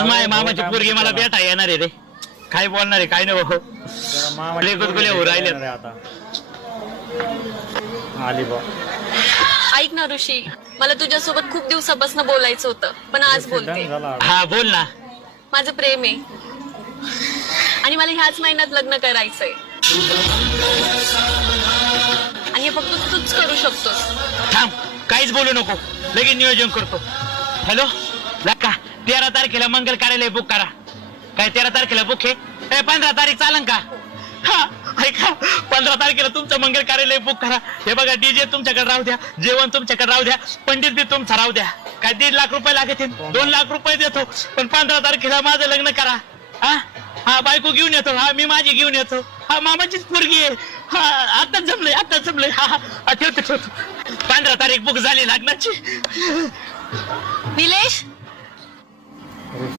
माय मामाची पोरगी मला भेटा येणार आहे रे. काय बोलणार आहे काय नाही भाऊ. गुदगुले हो राहिले आता आली बा. ऐक ना ऋषी, मला तुझ्यासोबत खूप दिवसापासून बोलायचं होतं, पण आज बोलते. हा बोल ना. माझं प्रेम आहे आणि मला ह्याच महिन्यात लग्न करायचंय आणि हे फक्त तूच करू शकतोस. थांब, काहीच बोलू नको, लगेच नियोजन करतो. हॅलो लक्का, 13 तारखेला मंगल कार्यालय बुक करा. काय 13 तारखेला बुक आहे? 15 तारीख चालन का? हा ऐका, 15 तारखेला तुमचं मंगल कार्यालय बुक करा. हे बघा, डीजे तुमच्याकडे राहू द्या, जेवण तुमच्याकडे राहू द्या, पंडित बी तुमचा राहू द्या. काय 1.5 लाख रुपये लागतील, 2 लाख रुपये देतो, पण 15 तारखेला माझं लग्न करा. हा हा, बायको घेऊन येतो. हा, मी माझी घेऊन येतो. हा, मामाचीच पोरगी आहे. हा, आताच जमलंय. हा ठेवतो. 15 तारीख बुक झाली लग्नाची. निलेश,